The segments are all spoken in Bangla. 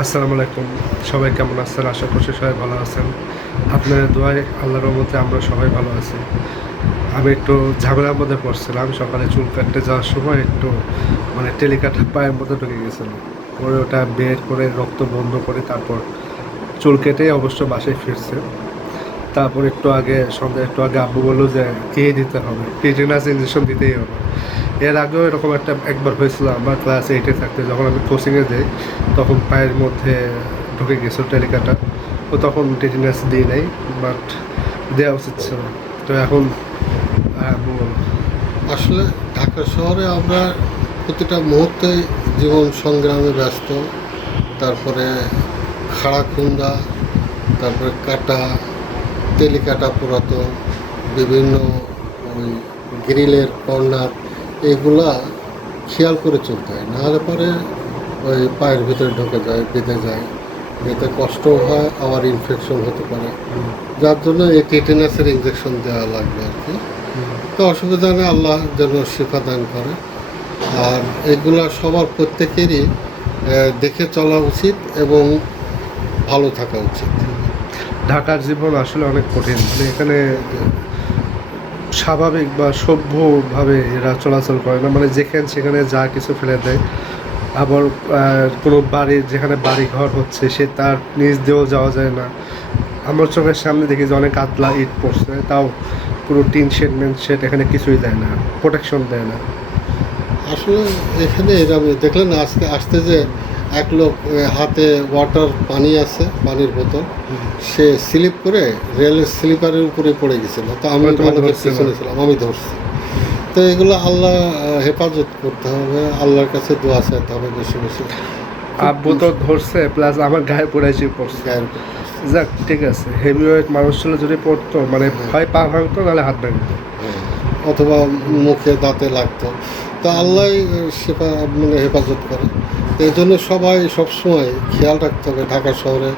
আসসালামু আলাইকুম। সবাই কেমন আছেন? আশা করছি সবাই ভালো আছেন। আপনার দোয়ায় আল্লাহর রহমতে আমরা সবাই ভালো আছি। আমি একটু ঝামেলার মধ্যে পড়ছিলাম। সকালে চুল কাটতে যাওয়ার সময় একটু মানে টেলিকাটা পায়ের মধ্যে ঢুকে গেছিল। পরে ওটা বের করে রক্ত বন্ধ করে তারপর চুল কেটে অবশ্য বাসায় ফিরছে। তারপর একটু আগে, সন্ধ্যা একটু আগে আব্বু বলল যে কে দিতে হবে। টিটেনাস ইঞ্জেকশন দিতেই হবে। এর আগেও এরকম একটা একবার হয়েছিল আমার ক্লাস এইটে থাকতে, যখন আমি কোচিংয়ে যাই, তখন পায়ের মধ্যে ঢুকে গেছিল টেলিকাটা তো তখন টিটেনাস দিই নাই বাট দেওয়া উচিত ছিল। তো এখন আসলে ঢাকা শহরে আমরা প্রতিটা মুহূর্তে জীবন সংগ্রামে ব্যস্ত। তারপরে খাড়াখুন্দা তারপরে কাটা তেলিকাটা পুরাতন, বিভিন্ন ওই গ্রিলের কর্নার এগুলা খেয়াল করে চলতে হয়। নাহলে পরে ওই পায়ের ভিতরে ঢুকে যায়, বেঁধে যায়। এতে কষ্ট হয়, আবার ইনফেকশন হতে পারে। যার জন্য এই টিটেনাসের ইঞ্জেকশন দেওয়া লাগবে আর কি। তো অসুবিধা নেই, আল্লাহ যেন শিফা দান করে। আর এগুলা সবার প্রত্যেকেরই দেখে চলা উচিত এবং ভালো থাকা উচিত। ঢাকার জীবন আসলে অনেক কঠিন। মানে এখানে স্বাভাবিক বা সভ্যভাবে এরা চলাচল করে না। মানে যেখানে সেখানে যা কিছু ফেলে দেয়। আবার কোনো বাড়ি যেখানে বাড়ি ঘর হচ্ছে, সে তার নিজ দিয়েও যাওয়া যায় না। আমার চোখের সামনে দেখি যে অনেক আতলা ইট পড়ছে। তাও পুরো টিন শেড, মেন শেড এখানে কিছুই দেয় না। প্রোটেকশন দেয় না। আসলে এখানে এরকম দেখলেন আজকে আসতে যে এক লোক হাতে ওয়াটার পানি আছে পানির বোতল। সে স্লিপ করে রেলের স্লিপারের উপরে পড়ে গেছিল। তো আমি না। পিছনে ছিলাম আমি ধরছি। তো এগুলো আল্লাহ হেফাজত করতে হবে আল্লাহর কাছে দোয়া চাইতে হবে বেশি বেশি। আব্বু তো ধরছে প্লাস আমার গায়ে পড়ে এসে পড়ছে। গায়ের যাক ঠিক আছে। হেভি ওয়েট মানুষ ছিল যদি পড়তো মানে হয়। পা ভাঙতো নাহলে হাত ভাঙতো। অথবা মুখে দাঁতে লাগতো। তো আল্লাহ সেটা মানে হেফাজত করে। এই জন্য সবাই সবসময় খেয়াল রাখতে হবে ঢাকা শহরে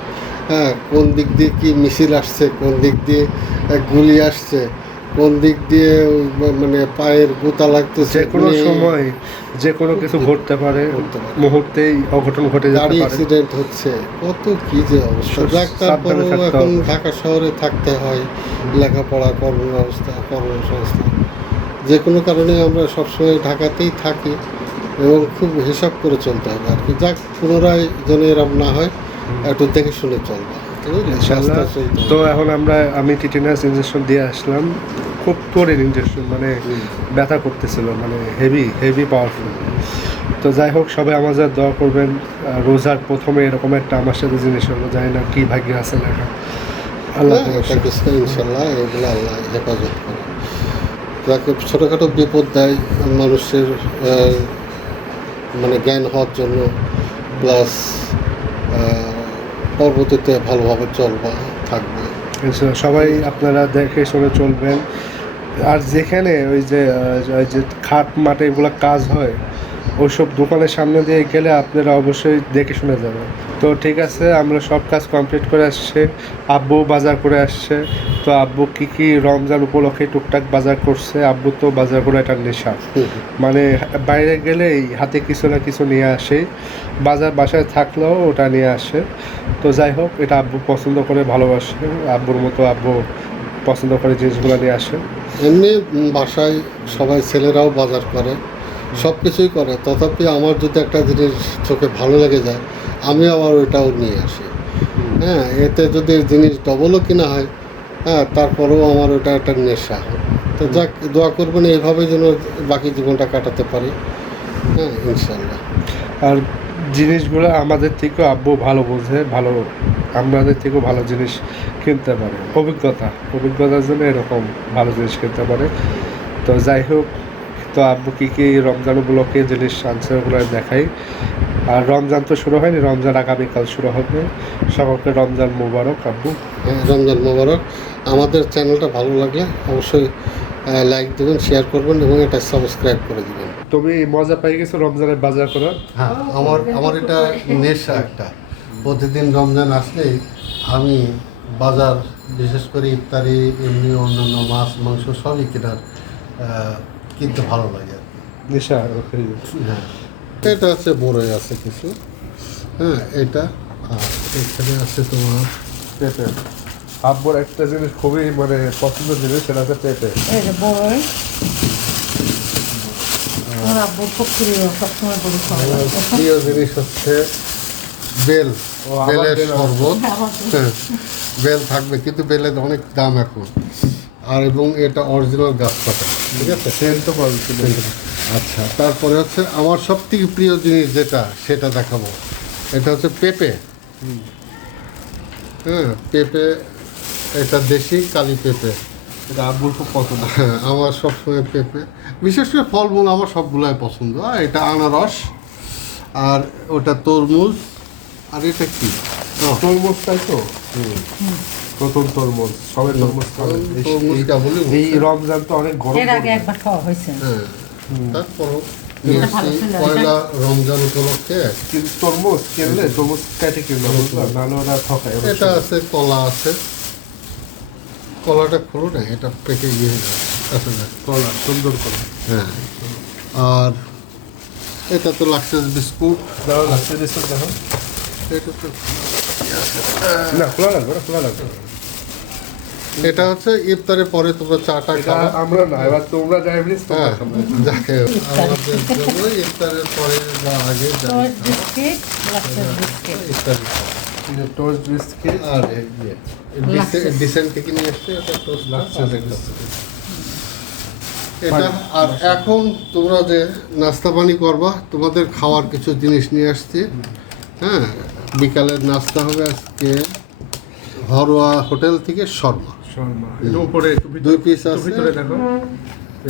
হ্যাঁ কোন দিক দিয়ে কি মিছিল আসছে কোন দিক দিয়ে গুলি আসছে কোন দিক দিয়ে মানে পায়ের গুতা লাগতেছে যে কোনো সময় যে কোনো কিছু ঘটতে পারে মুহূর্তেই অঘটন ঘটে গাড়ি অ্যাক্সিডেন্ট হচ্ছে কত কি যে অবস্থা। যাক তারপরেও এখন ঢাকা শহরে থাকতে হয় লেখাপড়া কর্মব্যবস্থা কর্মসংস্থান। যে কোনো কারণে আমরা সবসময় ঢাকাতেই থাকি। এবং খুব হিসাব করে চলতে হবে আর কি। যাক পুনরায় যেন এরম না হয় একটু দেখে শুনে চলবে। তো এখন আমরা আমি টিটেনাস ইঞ্জেকশন দিয়ে আসলাম। খুব কঠিন ইঞ্জেকশন মানে ব্যথা করতেছিল মানে হেভি হেভি পাওয়ারফুল তো যাই হোক সবাই আমাদের দোয়া করবেন। রোজার প্রথমে এরকম একটা আমার সাথে জিনিস হলো জানি না কী ভাগ্য আছে লেখা আল্লাহ ইনশাল্লাহ এগুলো আল্লাহ হেফাজত করে। যাকে ছোটোখাটো বিপদ দেয় মানুষের মানে জ্ঞান হওয়ার জন্য প্লাস পরবর্তীতে ভালোভাবে চলবা, থাকবে। ইনশাল্লাহ সবাই আপনারা দেখে শুনে চলবেন। আর যেখানে ওই যে ওই যে খাট মাঠে এগুলো কাজ হয়, ওইসব দোকানের সামনে দিয়ে গেলে আপনারা অবশ্যই দেখে শুনে যাবেন। তো ঠিক আছে আমরা সব কাজ কমপ্লিট করে আসছে। আব্বু বাজার করে আসছে। তো আব্বু কি কি রমজান উপলক্ষে টুকটাক বাজার করছে? আব্বু তো বাজার করে একটা নেশা। মানে বাইরে গেলেই হাতে কিছু না কিছু নিয়ে আসে। বাজার বাসায় থাকলেও ওটা নিয়ে আসে। তো যাই হোক এটা আব্বু পছন্দ করে ভালোবাসে। আব্বুর মতো আব্বু পছন্দ করে জিনিসগুলো নিয়ে আসে। এমনি বাসায় সবাই ছেলেরাও বাজার করে। সব কিছুই করে, তথাপি আমার যদি একটা জিনিস চোখে ভালো লেগে যায়, আমি আবার ওইটাও নিয়ে আসি। হ্যাঁ এতে যদি জিনিস ডবলও কিনা হয় হ্যাঁ তারপরেও আমার ওটা একটা নেশা। তো যাক, দোয়া করবেন এইভাবে যেন বাকি জীবনটা কাটাতে পারি। হ্যাঁ ইনশাল্লাহ আর জিনিসগুলো আমাদের থেকেও আব্বু ভালো বোঝে, ভালো, আমাদের থেকেও ভালো জিনিস কিনতে পারে। অভিজ্ঞতা, অভিজ্ঞতার জন্য এরকম ভালো জিনিস কিনতে পারে। তো যাই হোক তো আব্বু কী কী রমজান উপলক্ষে জিনিস আনছে ওগুলো দেখাই। আর রমজান তো শুরু হয়নি রমজান আগামীকাল শুরু হবে। সকলকে রমজান মুবারক আব্বু। হ্যাঁ রমজান মোবারক। আমাদের চ্যানেলটা ভালো লাগলে অবশ্যই লাইক দেবেন শেয়ার করবেন এবং এটা সাবস্ক্রাইব করে দেবেন। তুমি মজা পাই গেছো রমজানের বাজার করার? হ্যাঁ আমার আমার এটা নেশা একটা। প্রতিদিন রমজান আসলেই আমি বাজার বিশেষ করে ইফতারি এমনি অন্যান্য মাছ মাংস সবই কেনার কিনতে ভালো লাগে আর কি। নেশা হ্যাঁ। এটা হচ্ছে বড়ই আছে কিছু। হ্যাঁ এটা। আর এখানে আছে তোমার পেঁপে। আব্বুর একটা জিনিস খুবই মানে পছন্দের জিনিস সেটা হচ্ছে পেঁপে। এই যে বই আমার আব্বুর খুব প্রিয় সবসময় বড়ি প্রিয় জিনিস হচ্ছে বেল। বেলের শরবত। হ্যাঁ, বেল থাকবে কিন্তু বেলের অনেক দাম এখন। আর এবং এটা অরিজিনাল গাছ পাতা। ঠিক আছে? সেল তো আচ্ছা তারপরে হচ্ছে আমার সব থেকে প্রিয় জিনিস যেটা সেটা দেখাবো। এটা হচ্ছে পেঁপে। হ্যাঁ পেঁপে এটা দেশি কালি পেঁপে। এটা আব্বুর খুব পছন্দ। হ্যাঁ আমার সবসময় পেঁপে। বিশেষ করে ফলমূল আমার সবগুলাই পছন্দ। আর এটা আনারস আর ওটা তরমুজ আর এটা কি? ও, তরমুজ তাই তো প্রথম তরমুজ তরমুজ খাবে এই- রমজান তো অনেক গরম এর আগে একবার খাওয়া হয়েছে। হ্যাঁ। তারপরও এটা ভালো নিয়েছি ছিল, পয়লা রমজান উপলক্ষে। তরমুজ কিনলে তরমুজ কেটে কিনবে নাহলে ওরা ঠকায় এটা আছে কলা আছে। কলাটা খুলো না এটা আচ্ছা কলা সুন্দর কলা। হ্যাঁ। আর এটা তো লাগছে বিস্কুট। দাও বিস্কুট দেখো না খোলা লাগবে না খোলা লাগবে। এটা হচ্ছে ইফতারের পরে তোমরা চাটা এটা আমরা না এবার তোমরা ডায়াবেটিস হ্যাঁ যাকে আমাদের জন্য ইফতারের পরে যা আগে যা টোস্ট বিস্কিট ইফতারি টোস্ট বিস্কিট আর ডিসেন্ট থেকে নিয়ে এসছে এটা টোস্ট লাচ্ছা এটা এটা আর এখন তোমরা যে নাস্তা পানি করবা তোমাদের খাওয়ার কিছু জিনিস নিয়ে আসছি। হ্যাঁ বিকালের নাস্তা হবে আজকে ঘরোয়া হোটেল থেকে শর্মা। শর্মা। এটা উপরে দুই একটু আছে। ভিতরে দেখো।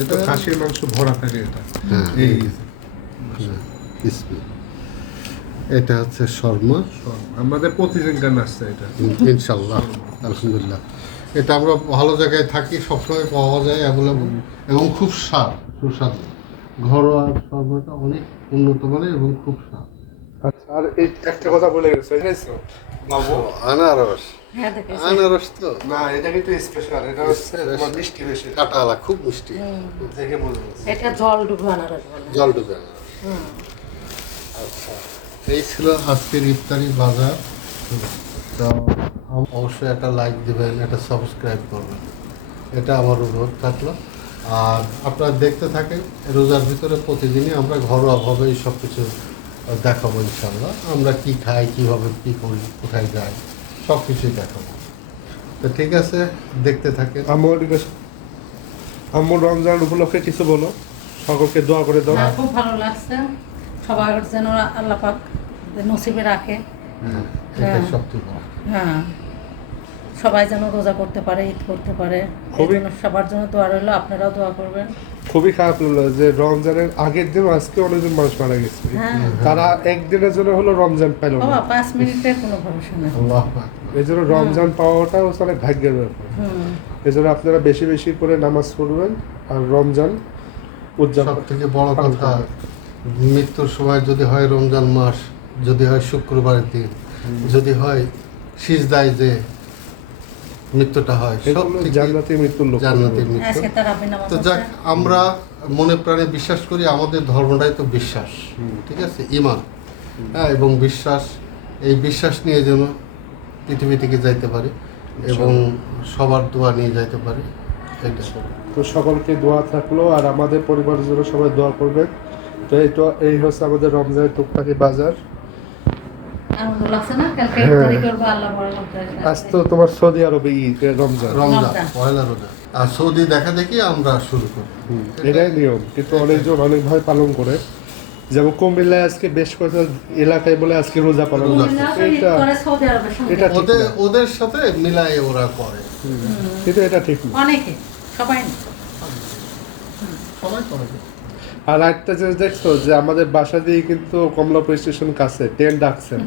এটা খাসির মাংস ভরা থাকে এটা। হ্যাঁ এই এটা হচ্ছে শর্মা। আমাদের প্রতিদিনকার নাস্তা এটা। ইনশাল্লাহ আলহামদুলিল্লাহ। এটা আমরা ভালো জায়গায় থাকি সবসময় পাওয়া যায় অ্যাভেলেবল এবং খুব স্বাদ সুস্বাদু। ঘরোয়া শর্মাটা অনেক উন্নত মানের এবং খুব স্বাদ। আর এই একটা কথা বলে গেছো জানিস আনারস। হ্যাঁ আনারস তো। না এটা কিন্তু স্পেশাল এটা হচ্ছে মিষ্টি বেশি। কাটালা খুব মিষ্টি। দেখে বলব এটা জল ডুবে আনারস। জল ডুবে আচ্ছা এই ছিল আজকের ইফতারি বাজার। তো অবশ্যই একটা লাইক দিবেন একটা সাবস্ক্রাইব করবেন। এটা আমার অনুরোধ থাকল। আর আপনারা দেখতে থাকেন রোজার ভিতরে প্রতিদিনই আমরা ঘরোয়াভাবে এই সব কিছু দেখাবো ইনশাল্লাহ আমরা কি খাই কীভাবে কী করি কোথায় যাই সব কিছুই দেখাবো। তো ঠিক আছে দেখতে থাকে আম্মু রিকোয়েস্ট রমজান উপলক্ষে কিছু বলো। সকলকে দোয়া করে দাও। খুব ভালো লাগছে। সবার যেন আল্লাহ পাক নসিবে রাখে। হ্যাঁ হ্যাঁ। হ্যাঁ। সবাই যেন রোজা করতে পারে ঈদ করতে পারে। সবার জন্য দোয়া রইল। আপনারাও দোয়া করবেন। খুবই খারাপ লাগল যে রমজানের আগের দিন আজকে অনেকজন মানুষ মারা গেছে। হ্যাঁ। তারা একদিনের জন্য হলো রমজান পেল না। পাঁচ মিনিটের কোনো ভরসা নেই। এই জন্য রমজান পাওয়াটা হচ্ছে অনেক ভাগ্যের ব্যাপার। হুম। এই জন্য আপনারা বেশি বেশি করে নামাজ পড়বেন আর রমজান সব উদযাপন থেকে বড় কথা মৃত্যুর সময় যদি হয় রমজান মাস যদি হয় শুক্রবারের দিন যদি হয় সিজদায় যে মৃত্যুটা হয়। জান্নাতি মৃত্যুর লোক মৃত্যু। নামাজ তো যাক আমরা মনে প্রাণে বিশ্বাস করি আমাদের ধর্মটাই তো বিশ্বাস ঠিক আছে? ইমান হ্যাঁ এবং বিশ্বাস এই বিশ্বাস নিয়ে যেন পৃথিবী থেকে যাইতে পারি এবং সবার দোয়া নিয়ে যাইতে পারি এটা তো সকলকে দোয়া থাকল আর আমাদের পরিবারের জন্য সবাই দোয়া করবেন। তো এই তো এই হচ্ছে আমাদের রমজানের টুকটাকি বাজার। আজ তো তোমার সৌদি আরবে রমজান। রমজান রমজান। পয়লা রোজা আর সৌদি দেখা দেখি আমরা শুরু করি। এটাই নিয়ম। কিন্তু অনেকজন অনেকভাবে পালন করে। যেমন কুমিল্লায় আজকে বেশ কয়েকটা এলাকায় বলে আজকে রোজা পালন করছে। এটা করে সৌদি আরবের সঙ্গে। এটা ওদের ওদের সাথে মিলাই ওরা করে। কিন্তু এটা ঠিক না। অনেকে সবাই সবাই করে। আর একটা জিনিস দেখছ যে আমাদের বাসা দিয়ে কিন্তু কমলাপুর স্টেশন কাছে ট্রেন ডাকছেন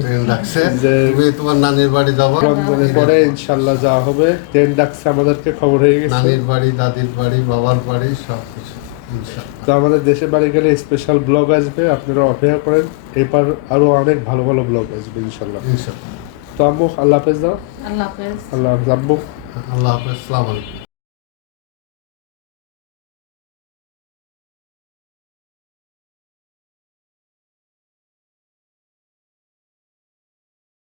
ট্রেন ডাকছে। যে- তুমি তোমার নানির বাড়ি যাব রমজানের পরে ইনশাল্লাহ যাওয়া হবে। ট্রেন ডাকছে আমাদেরকে খবর হয়ে গেছে। নানির বাড়ি দাদির বাড়ি বাবার বাড়ি সব কিছু তো আমাদের দেশে বাড়ি গেলে স্পেশাল ব্লগ আসবে আপনারা অপেক্ষা করেন। এরপর আরও অনেক ভালো ভালো ব্লগ আসবে ইনশাল্লাহ ইনশাআল্লাহ। তো আম্মু আল্লাহ হাফেজ দাও। আল্লাহ হাফেজ। আল্লাহ হাফেজ আব্বু আল্লাহ হাফেজ আলাইকুম।